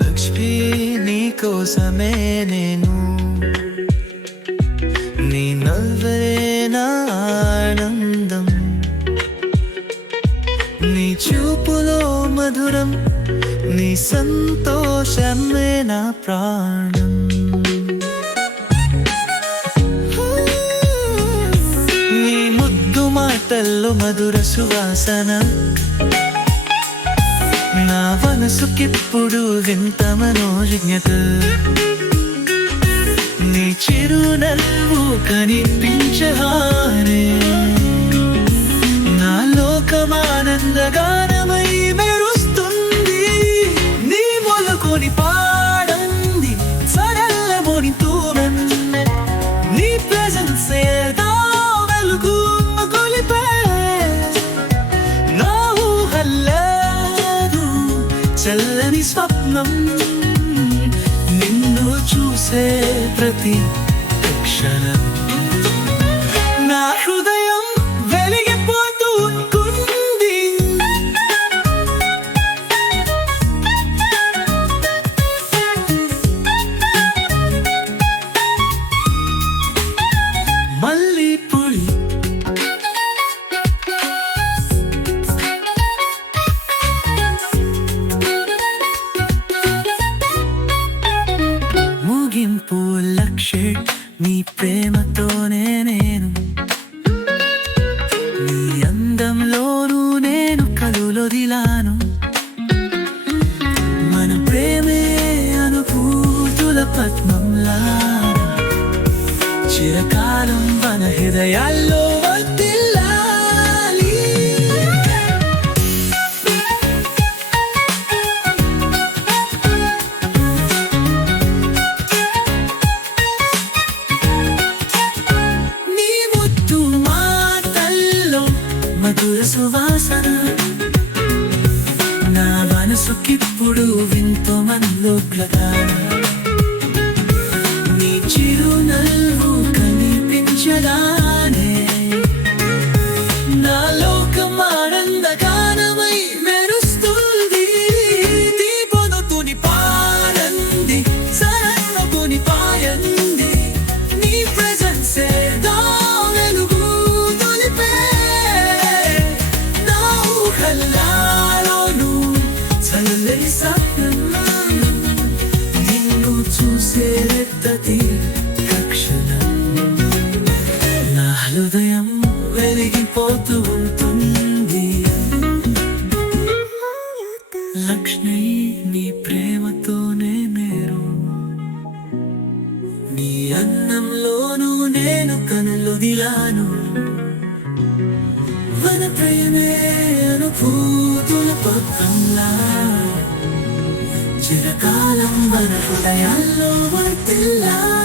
లక్ష్మీ నీకోసమే నేను, నీ నవ్వే నా ఆనందం, నీ చూపులో మధురం, నీ సంతోషమే నా ప్రాణం. నీ ముద్దు మాటల్లో మధుర సువాసన, నా మనసుకిప్పుడు వింత మనోజ్ఞత. నీ చిరునవ్వు కనిపించగానే నా లోకమానందగానమై మెరుస్తుంది. నీ మొలకొని పాడంది సరళమోని తూరం, నీ ప్రెజెన్స్ ఏదో వెలుగు కొలిపే నా ఊహల్లేదు చల్లని స్వప్నం. నిన్ను చూసే ప్రతి క్షణం నా హృదయం వెలిగిపోతూ ఉంటుంది. మల్లిపూలు ముగింపు లక్ష్యం, నీ ప్రేమతోనే నేను, నీ అందంలోనూ నేను కలులొదిలాను. మన ప్రేమే అనుభూతుల పద్మంలా చిరకాలం మన హృదయాల్లో వర్ధిల్లాలి. నీ ముద్దు మాటల్లో మధుర సువాసన, నా మనసుకిప్పుడు వింతో మనోజ్ఞత. నీ చిరునవ్వు కనిపించగానే నా లోకం ఆనందగానమై మెరుస్తుంది. నీ పొదుతుని పాడంది సరళమోని పాయంది, నీ ప్రెజెన్స్ ఏదో వెలుగు తొలిపే నా ఊహల్లోనూ చల్లని స్వప్నం. నిన్ను చూసే ప్రతి క్షణం నా హృదయం వెలిగిపోతూ ఉంటుంది. లక్ష్మి నీ ప్రేమతోనే నేను, నీ అన్నంలోనూ నేను కనులొదిలాను. మన ప్రేమే అనుభూతుల పద్మంలా చిరకాలం మన హృదయాల్లో వర్ధిల్లాలి.